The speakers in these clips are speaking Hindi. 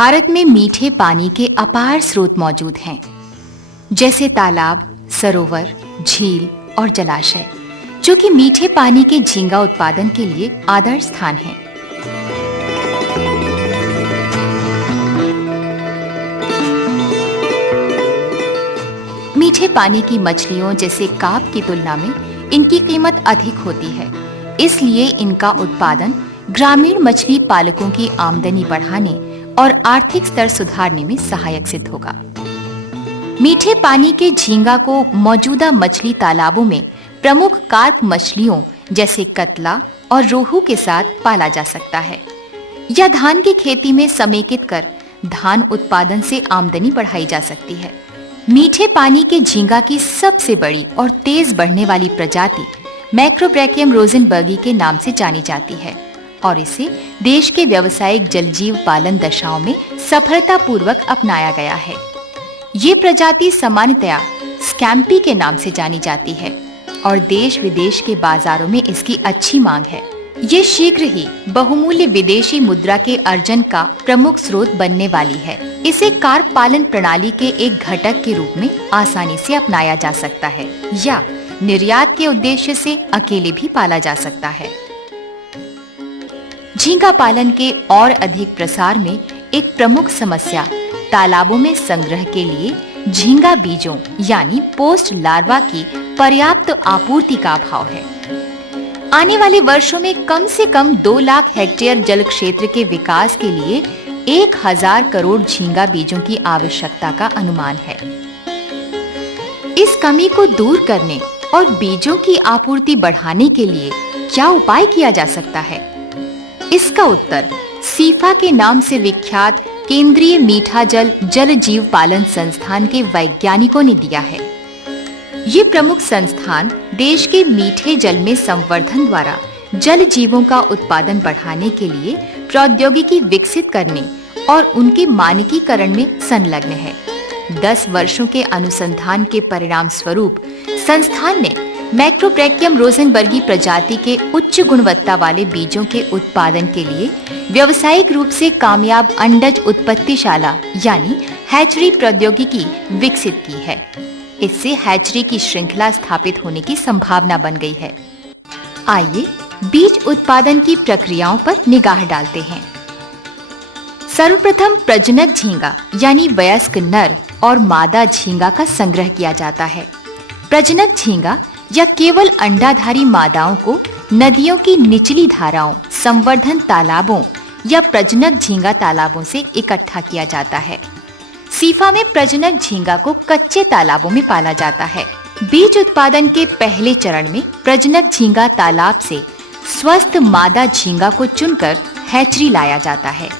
भारत में मीठे पानी के अपार स्रोत मौजूद हैं, जैसे तालाब, सरोवर, झील और जलाशय, जो कि मीठे पानी के झींगा उत्पादन के लिए आदर्श स्थान हैं। मीठे पानी की मछलियों जैसे कार्प की तुलना में इनकी कीमत अधिक होती है, इसलिए इनका उत्पादन ग्रामीण मछली पालकों की आमदनी बढ़ाने और आर्थिक स्तर सुधारने में सहायक सिद्ध होगा। मीठे पानी के झींगा को मौजूदा मछली तालाबों में प्रमुख कार्प मछलियों जैसे कतला और रोहू के साथ पाला जा सकता है, या धान की खेती में समेकित कर धान उत्पादन से आमदनी बढ़ाई जा सकती है। मीठे पानी के झींगा की सबसे बड़ी और तेज बढ़ने वाली प्रजाति मैक्रोब्रैकियम रोज़ेनबर्गी के नाम से जानी जाती है और इसे देश के व्यावसायिक जलजीव पालन दशाओं में सफलतापूर्वक अपनाया गया है। ये प्रजाति सामान्यतया स्कैम्पी के नाम से जानी जाती है और देश विदेश के बाजारों में इसकी अच्छी मांग है। ये शीघ्र ही बहुमूल्य विदेशी मुद्रा के अर्जन का प्रमुख स्रोत बनने वाली है। इसे कार्प पालन प्रणाली के एक घटक के रूप में आसानी से अपनाया जा सकता है या निर्यात के उद्देश्य से अकेले भी पाला जा सकता है। झींगा पालन के और अधिक प्रसार में एक प्रमुख समस्या तालाबों में संग्रह के लिए झींगा बीजों यानी पोस्ट लार्वा की पर्याप्त आपूर्ति का अभाव है। आने वाले वर्षों में कम से कम 2 लाख हेक्टेयर जल क्षेत्र के विकास के लिए 1000 करोड़ झींगा बीजों की आवश्यकता का अनुमान है। इस कमी को दूर करने और बीजों की आपूर्ति बढ़ाने के लिए क्या उपाय किया जा सकता है? इसका उत्तर सीफा के नाम से विख्यात केंद्रीय मीठा जल जीव पालन संस्थान के वैज्ञानिकों ने दिया है। ये प्रमुख संस्थान देश के मीठे जल में संवर्धन द्वारा जल जीवों का उत्पादन बढ़ाने के लिए प्रौद्योगिकी विकसित करने और उनके मानकीकरण में संलग्न है। 10 वर्षों के अनुसंधान के परिणाम स्वरूप संस्थान ने मैक्रोब्रैकियम रोज़ेनबर्गी प्रजाति के उच्च गुणवत्ता वाले बीजों के उत्पादन के लिए व्यावसायिक रूप से कामयाब अंडज उत्पत्तिशाला यानी हैचरी प्रौद्योगिकी विकसित की है। इससे हैचरी की श्रृंखला स्थापित होने की संभावना बन गई है। आइए बीज उत्पादन की प्रक्रियाओं पर निगाह डालते हैं। सर्वप्रथम प्रजनक झींगा यानी वयस्क नर और मादा झींगा का संग्रह किया जाता है। प्रजनक झींगा या केवल अंडाधारी मादाओं को नदियों की निचली धाराओं, संवर्धन तालाबों या प्रजनक झींगा तालाबों से इकट्ठा किया जाता है। सीफा में प्रजनक झींगा को कच्चे तालाबों में पाला जाता है। बीज उत्पादन के पहले चरण में प्रजनक झींगा तालाब से स्वस्थ मादा झींगा को चुनकर हैचरी लाया जाता है।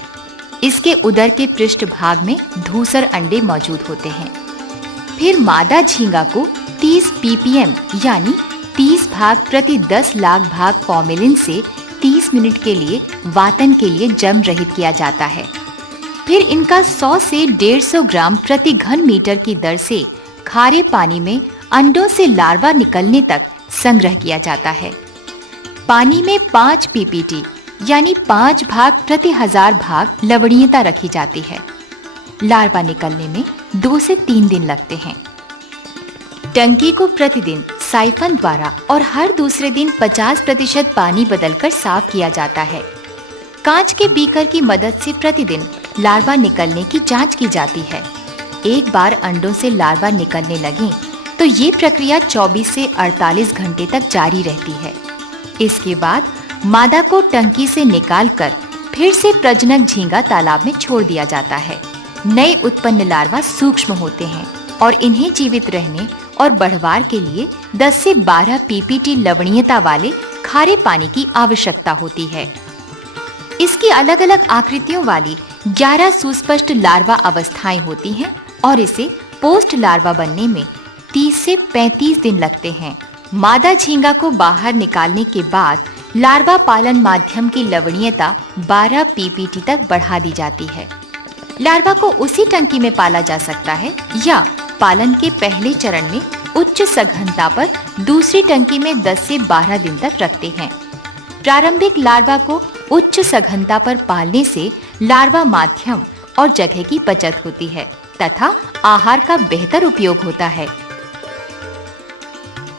इसके उदर के पृष्ठ भाग में धूसर अंडे मौजूद होते हैं। फिर मादा झींगा को 30 ppm यानी 30 भाग प्रति 10 लाख भाग फॉर्मेलिन से 30 मिनट के लिए वातन के लिए जम रहित किया जाता है। फिर इनका 100 से 150 ग्राम प्रति घन मीटर की दर से खारे पानी में अंडों से लार्वा निकलने तक संग्रह किया जाता है। पानी में 5 ppt यानी 5 भाग प्रति 1000 भाग लवणीयता रखी जाती है। लार्वा निकलने में 2 से 3 दिन लगते हैं। टंकी को प्रतिदिन साइफन द्वारा और हर दूसरे दिन 50% पानी बदलकर साफ किया जाता है। कांच के बीकर की मदद से प्रतिदिन लार्वा निकलने की जांच की जाती है। एक बार अंडों से लार्वा निकलने लगे तो ये प्रक्रिया 24 से 48 घंटे तक जारी रहती है। इसके बाद मादा को टंकी से निकालकर फिर से प्रजनक झींगा तालाब में छोड़ दिया जाता है। नए उत्पन्न लार्वा सूक्ष्म होते हैं और इन्हें जीवित रहने और बढ़वार के लिए 10 से 12 ppt लवणीयता वाले खारे पानी की आवश्यकता होती है। इसकी अलग-अलग आकृतियों वाली 11 सुस्पष्ट लार्वा अवस्थाएं होती हैं और इसे पोस्ट लार्वा बनने में 30 से 35 दिन लगते हैं। मादा झींगा को बाहर निकालने के बाद लार्वा पालन माध्यम की लवणीयता 12 ppt तक बढ़ा दी जाती है। लार्वा को उसी टंकी में पाला जा सकता है या पालन के पहले चरण में उच्च सघनता पर दूसरी टंकी में 10 से 12 दिन तक रखते हैं। प्रारंभिक लार्वा को उच्च सघनता पर पालने से लार्वा माध्यम और जगह की बचत होती है तथा आहार का बेहतर उपयोग होता है।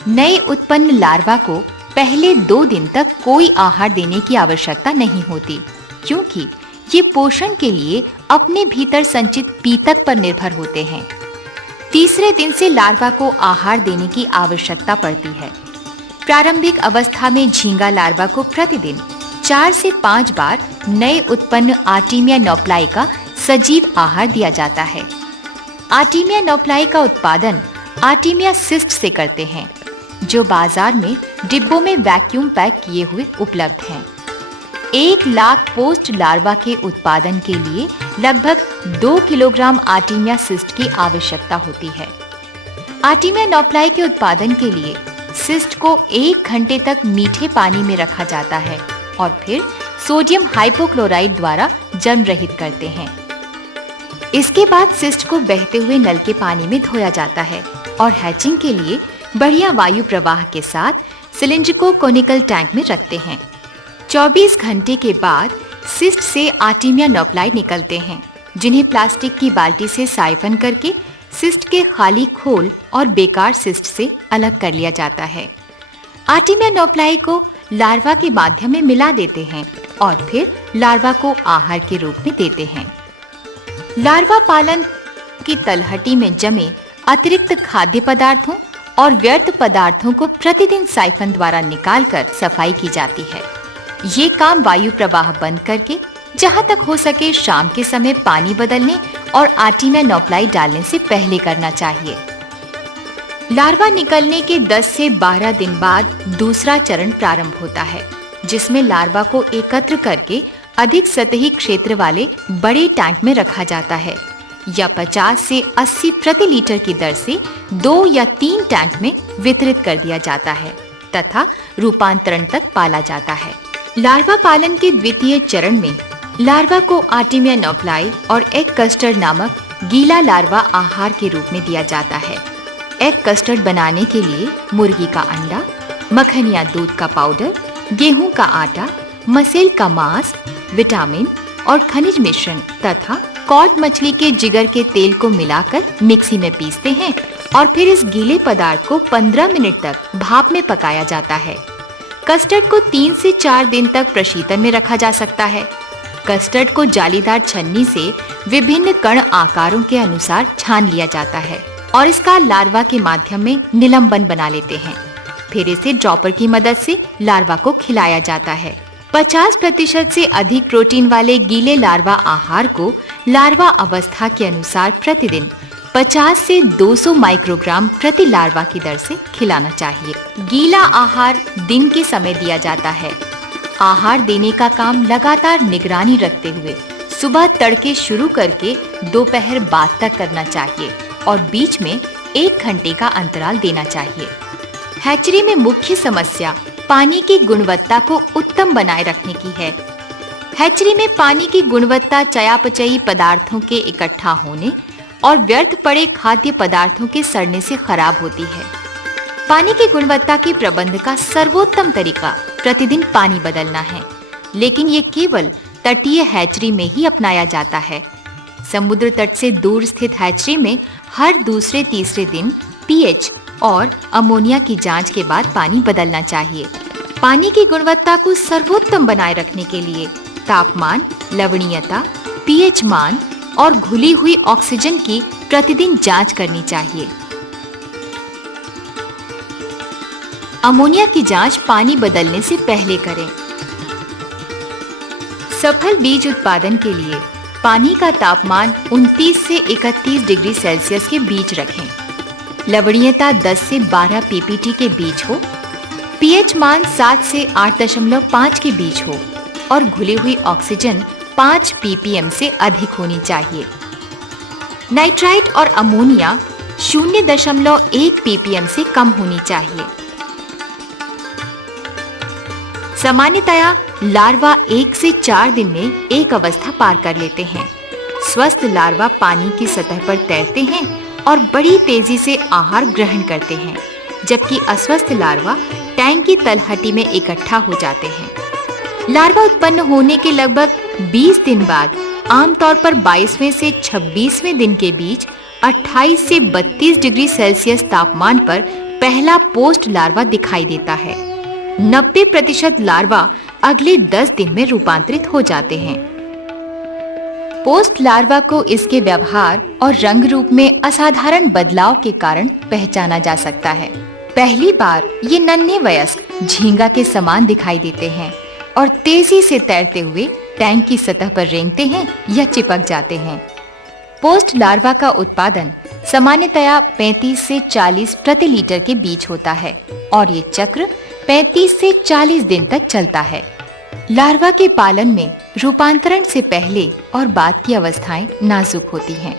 नए उत्पन्न लार्वा को पहले 2 दिन तक कोई आहार देने की आवश्यकता नहीं होती, क्योंकि ये पोषण के लिए अपने भीतर संचित पीतक पर निर्भर होते हैं। तीसरे दिन से लार्वा को आहार देने की आवश्यकता पड़ती है। प्रारंभिक अवस्था में झींगा लार्वा को प्रतिदिन 4 से 5 बार नए उत्पन्न आर्टेमिया नौप्लाई का सजीव आहार दिया जाता है। आर्टेमिया नौप्लाई का उत्पादन आर्टेमिया सिस्ट से करते हैं, जो बाजार में डिब्बों में वैक्यूम पैक किए हुए उपलब्ध हैं। 1 लाख पोस्ट लार्वा के उत्पादन के लिए लगभग 2 किलोग्राम आर्टेमिया सिस्ट की आवश्यकता होती है। आर्टेमिया नौप्लाई के उत्पादन के लिए सिस्ट को 1 घंटे तक मीठे पानी में रखा जाता है और फिर सोडियम हाइपोक्लोराइड द्वारा जन्म रहित करते हैं। इसके बाद सिस्ट को बहते हुए नल के पानी में धोया जाता है और हैचिंग के लिए बढ़िया वायु प्रवाह के साथ सिलिंड्रिको कोनिकल टैंक में रखते हैं। 24 घंटे के बाद सिस्ट से आर्टेमिया नौप्लाई निकलते हैं, जिन्हें प्लास्टिक की बाल्टी से साइफन करके सिस्ट के खाली खोल और बेकार सिस्ट से अलग कर लिया जाता है। आर्टेमिया नौप्लाई को लार्वा के माध्यम में मिला देते हैं और फिर लार्वा को आहार के रूप में देते हैं। लार्वा पालन की तलहटी में जमे अतिरिक्त खाद्य पदार्थों और व्यर्थ पदार्थों को प्रतिदिन साइफन द्वारा निकालकर सफाई की जाती है। ये काम वायु प्रवाह बंद करके जहाँ तक हो सके शाम के समय पानी बदलने और आर्टेमिया नौप्लाई डालने से पहले करना चाहिए। लार्वा निकलने के 10 से 12 दिन बाद दूसरा चरण प्रारंभ होता है, जिसमें लार्वा को एकत्र करके अधिक सतही क्षेत्र वाले बड़े टैंक में रखा जाता है या 50 से 80 प्रति लीटर की दर से 2 या 3 टैंक में वितरित कर दिया जाता है तथा रूपांतरण तक पाला जाता है। लार्वा पालन के द्वितीय चरण में लार्वा को आर्टेमिया नौप्लाई और एग कस्टर्ड नामक गीला लार्वा आहार के रूप में दिया जाता है। एग कस्टर्ड बनाने के लिए मुर्गी का अंडा, मक्खन या दूध का पाउडर, गेहूं का आटा, मसेल का मांस, विटामिन और खनिज मिश्रण तथा कॉड मछली के जिगर के तेल को मिलाकर मिक्सी में पीसते हैं और फिर इस गीले पदार्थ को 15 मिनट तक भाप में पकाया जाता है। कस्टर्ड को 3 से 4 दिन तक प्रशीतन में रखा जा सकता है। कस्टर्ड को जालीदार छन्नी से विभिन्न कण आकारों के अनुसार छान लिया जाता है और इसका लार्वा के माध्यम में निलंबन बना लेते हैं। फिर इसे ड्रॉपर की मदद से लार्वा को खिलाया जाता है। 50% से अधिक प्रोटीन वाले गीले लार्वा आहार को लार्वा अवस्था के अनुसार प्रतिदिन 50 से 200 माइक्रोग्राम प्रति लार्वा की दर से खिलाना चाहिए। गीला आहार दिन के समय दिया जाता है। आहार देने का काम लगातार निगरानी रखते हुए सुबह तड़के शुरू करके दोपहर बाद तक करना चाहिए और बीच में 1 घंटे का अंतराल देना चाहिए। हैचरी में मुख्य समस्या पानी की गुणवत्ता को उत्तम बनाए रखने की है। हैचरी में पानी की गुणवत्ता चयापचयी पदार्थों के इकट्ठा होने और व्यर्थ पड़े खाद्य पदार्थों के सड़ने से खराब होती है। पानी की गुणवत्ता के प्रबंध का सर्वोत्तम तरीका प्रतिदिन पानी बदलना है, लेकिन ये केवल तटीय हैचरी में ही अपनाया जाता है। समुद्र तट से दूर स्थित हैचरी में हर दूसरे तीसरे दिन पीएच और अमोनिया की जांच के बाद पानी बदलना चाहिए। पानी की गुणवत्ता को सर्वोत्तम बनाए रखने के लिए तापमान, लवणीयता, पीएच मान और घुली हुई ऑक्सीजन की प्रतिदिन जांच करनी चाहिए। अमोनिया की जांच पानी बदलने से पहले करें। सफल बीज उत्पादन के लिए पानी का तापमान 29 से 31 डिग्री सेल्सियस के बीच रखें। लवणीयता 10 से 12 पीपीटी के बीच हो, पीएच मान 7 से 8.5 के बीच हो और घुली हुई ऑक्सीजन 5 ppm से अधिक होनी चाहिए। नाइट्राइट और अमोनिया 0.1 ppm से कम होनी चाहिए। सामान्यतया लार्वा 1 से 4 दिन में एक अवस्था पार कर लेते हैं। स्वस्थ लार्वा पानी की सतह पर तैरते हैं और बड़ी तेजी से आहार ग्रहण करते हैं, जबकि अस्वस्थ लार्वा टैंक की तलहटी में इकट्ठा हो जाते हैं। लार्वा उत्पन्न होने के लगभग 20 दिन बाद आमतौर पर 22वें से 26वें दिन के बीच 28 से 32 डिग्री सेल्सियस तापमान पर पहला पोस्ट लार्वा दिखाई देता है। 90% लार्वा अगले 10 दिन में रूपांतरित हो जाते हैं। पोस्ट लार्वा को इसके व्यवहार और रंग रूप में असाधारण बदलाव के कारण पहचाना जा सकता है। पहली बार ये नन्हे वयस्क झींगा के समान दिखाई देते हैं और तेजी से तैरते हुए टैंक की सतह पर रेंगते हैं या चिपक जाते हैं। पोस्ट लार्वा का उत्पादन सामान्यतया 35 से 40 प्रति लीटर के बीच होता है और ये चक्र 35 से 40 दिन तक चलता है। लार्वा के पालन में रूपांतरण से पहले और बाद की अवस्थाएं नाजुक होती हैं।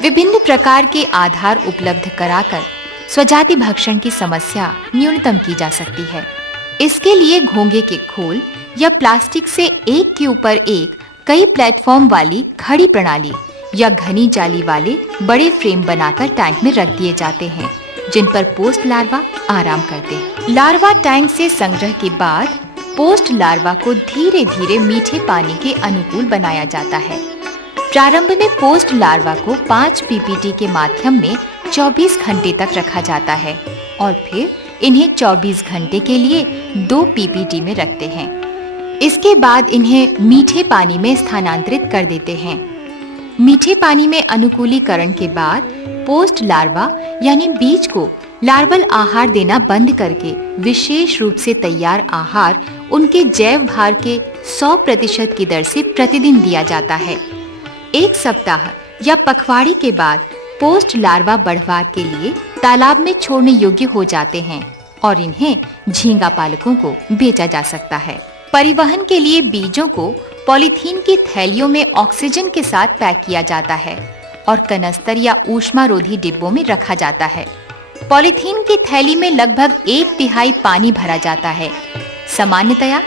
विभिन्न प्रकार के आधार उपलब्ध कराकर स्वजाति भक्षण की समस्या न्यूनतम की जा सकती है। इसके लिए घोंगे के खोल या प्लास्टिक से एक के ऊपर एक कई प्लेटफॉर्म वाली खड़ी प्रणाली या घनी जाली वाले बड़े फ्रेम बनाकर टैंक में रख दिए जाते हैं, जिन पर पोस्ट लार्वा आराम करते हैं। लार्वा टैंक से संग्रह के बाद पोस्ट लार्वा को धीरे-धीरे मीठे पानी के अनुकूल बनाया जाता है। प्रारंभ में पोस्ट लार्वा को 5 पीपीटी के माध्यम में 24 घंटे तक रखा जाता है और फिर इन्हें 24 घंटे के लिए 2 पीपीटी में रखते हैं। इसके बाद इन्हें मीठे पानी में स्थानांतरित कर देते हैं। मीठे पानी में अनुकूलीकरण के बाद पोस्ट लार्वा यानी बीज को लार्वल आहार देना बंद करके विशेष रूप से तैयार आहार उनके जैव भार के 100% की दर से प्रतिदिन दिया जाता है। 1 सप्ताह या पखवाड़े के बाद पोस्ट लार्वा बढ़वार के लिए तालाब में छोड़ने योग्य हो जाते हैं और इन्हें झींगा पालकों को बेचा जा सकता है। परिवहन के लिए बीजों को पॉलीथीन की थैलियों में ऑक्सीजन के साथ पैक किया जाता है और कनस्तर या ऊष्मारोधी डिब्बों में रखा जाता है। पॉलीथीन की थैली में लगभग 1/3 पानी भरा जाता है। सामान्यतया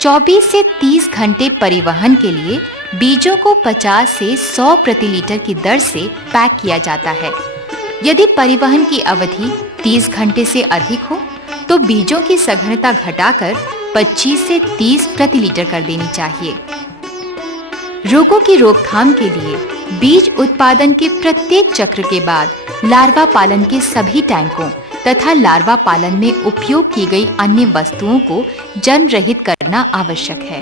24 से 30 घंटे परिवहन के लिए बीजों को 50 से 100 प्रति लीटर की दर से पैक किया जाता है। यदि परिवहन की अवधि 30 घंटे से अधिक हो तो बीजों की सघनता घटाकर 25 से 30 प्रति लीटर कर देनी चाहिए। रोगों की रोकथाम के लिए बीज उत्पादन के प्रत्येक चक्र के बाद लार्वा पालन के सभी टैंकों तथा लार्वा पालन में उपयोग की गई अन्य वस्तुओं को जन्म रहित करना आवश्यक है।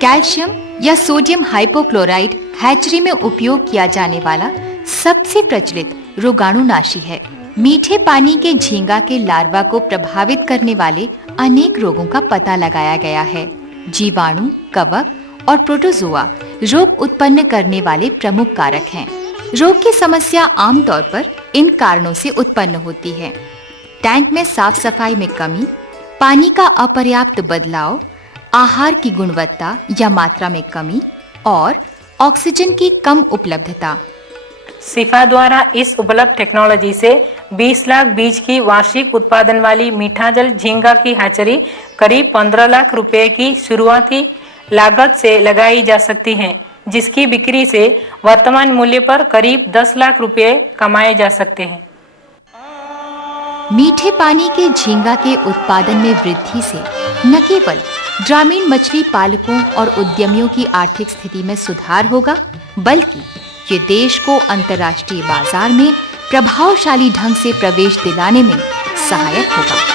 कैल्शियम या सोडियम हाइपोक्लोराइड हैचरी में उपयोग किया जाने वाला सबसे प्रचलित रोगाणुनाशी है। मीठे पानी के झींगा के लार्वा को प्रभावित करने वाले अनेक रोगों का पता लगाया गया है। जीवाणु, कवक और प्रोटोजोआ रोग उत्पन्न करने वाले प्रमुख कारक हैं। रोग की समस्या आमतौर पर इन कारणों से उत्पन्न होती है: टैंक में साफ सफाई में कमी, पानी का अपर्याप्त बदलाव, आहार की गुणवत्ता या मात्रा में कमी और ऑक्सीजन की कम उपलब्धता। सिफा द्वारा इस उपलब्ध टेक्नोलॉजी से 20 लाख बीज की वार्षिक उत्पादन वाली मीठा जल झींगा की हैचरी करीब 15 लाख रुपए की शुरुआती लागत से लगाई जा सकती है, जिसकी बिक्री से वर्तमान मूल्य पर करीब 10 लाख रुपए कमाए जा सकते हैं। मीठे पानी के झींगा के उत्पादन में वृद्धि से न केवल ग्रामीण मछली पालकों और उद्यमियों की आर्थिक स्थिति में सुधार होगा, बल्कि ये देश को अंतर्राष्ट्रीय बाजार में प्रभावशाली ढंग से प्रवेश दिलाने में सहायक होगा।